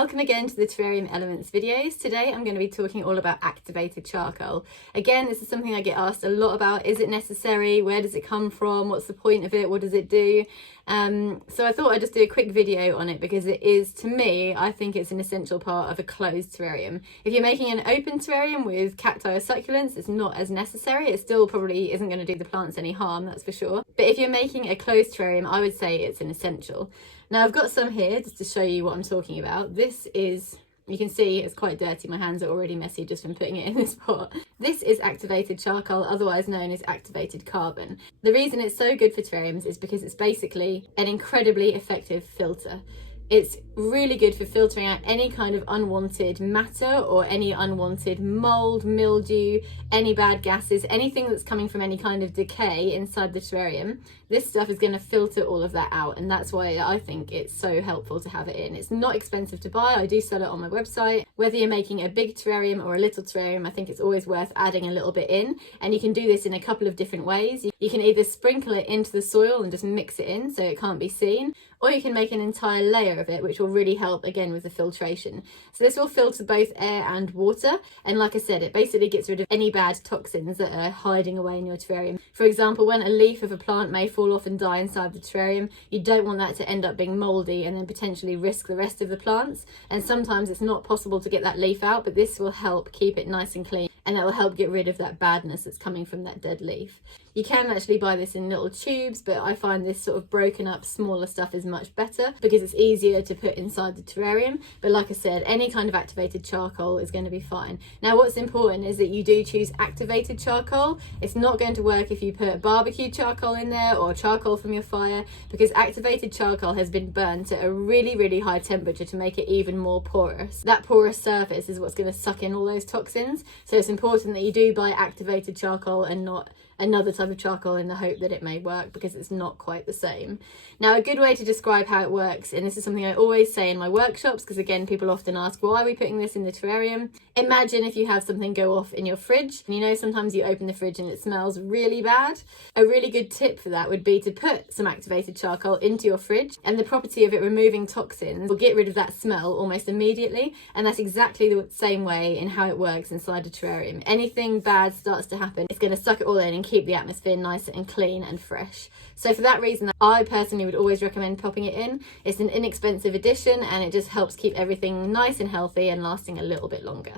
Welcome again to the Terrarium Elements videos. Today I'm going to be talking all about activated charcoal. Again, this is something I get asked a lot about. Is it necessary? Where does it come from? What's the point of it? What does it do? So I thought I'd just do a quick video on it because it is, to me, I think it's an essential part of a closed terrarium. If you're making an open terrarium with cacti or succulents, it's not as necessary. It still probably isn't going to do the plants any harm, that's for sure. But if you're making a closed terrarium, I would say it's an essential. Now I've got some here just to show you what I'm talking about. This is, you can see it's quite dirty. My hands are already messy just from putting it in this pot. This is activated charcoal, otherwise known as activated carbon. The reason it's so good for terrariums is because it's basically an incredibly effective filter. It's really good for filtering out any kind of unwanted matter or any unwanted mold, mildew, any bad gases, anything that's coming from any kind of decay inside the terrarium. This stuff is going to filter all of that out, and that's why I think it's so helpful to have it in. It's not expensive to buy. I do sell it on my website. Whether you're making a big terrarium or a little terrarium, I think it's always worth adding a little bit in, and you can do this in a couple of different ways. You can either sprinkle it into the soil and just mix it in so it can't be seen, or you can make an entire layer of it, which will really help again with the filtration. So this will filter both air and water, and like I said, it basically gets rid of any bad toxins that are hiding away in your terrarium. For example, when a leaf of a plant may fall off and die inside the terrarium, you don't want that to end up being moldy and then potentially risk the rest of the plants. And sometimes it's not possible to get that leaf out, but this will help keep it nice and clean, and that will help get rid of that badness that's coming from that dead leaf. You can actually buy this in little tubes, but I find this sort of broken up smaller stuff is much better because it's easier to put inside the terrarium. But like I said, any kind of activated charcoal is going to be fine. Now what's important is that you do choose activated charcoal. It's not going to work if you put barbecue charcoal in there or charcoal from your fire, because activated charcoal has been burnt at a really high temperature to make it even more porous. That porous surface is what's going to suck in all those toxins. So it's important that you do buy activated charcoal and not another type of charcoal in the hope that it may work, because it's not quite the same. Now a good way to describe how it works, and this is something I always say in my workshops because again people often ask, why are we putting this in the terrarium? Imagine if you have something go off in your fridge, and you know sometimes you open the fridge and it smells really bad. A really good tip for that would be to put some activated charcoal into your fridge, and the property of it removing toxins will get rid of that smell almost immediately, and that's exactly the same way in how it works inside a terrarium. Anything bad starts to happen, it's going to suck it all in and keep the atmosphere nice and clean and fresh. So for that reason, I personally would always recommend popping it in. It's an inexpensive addition and it just helps keep everything nice and healthy and lasting a little bit longer.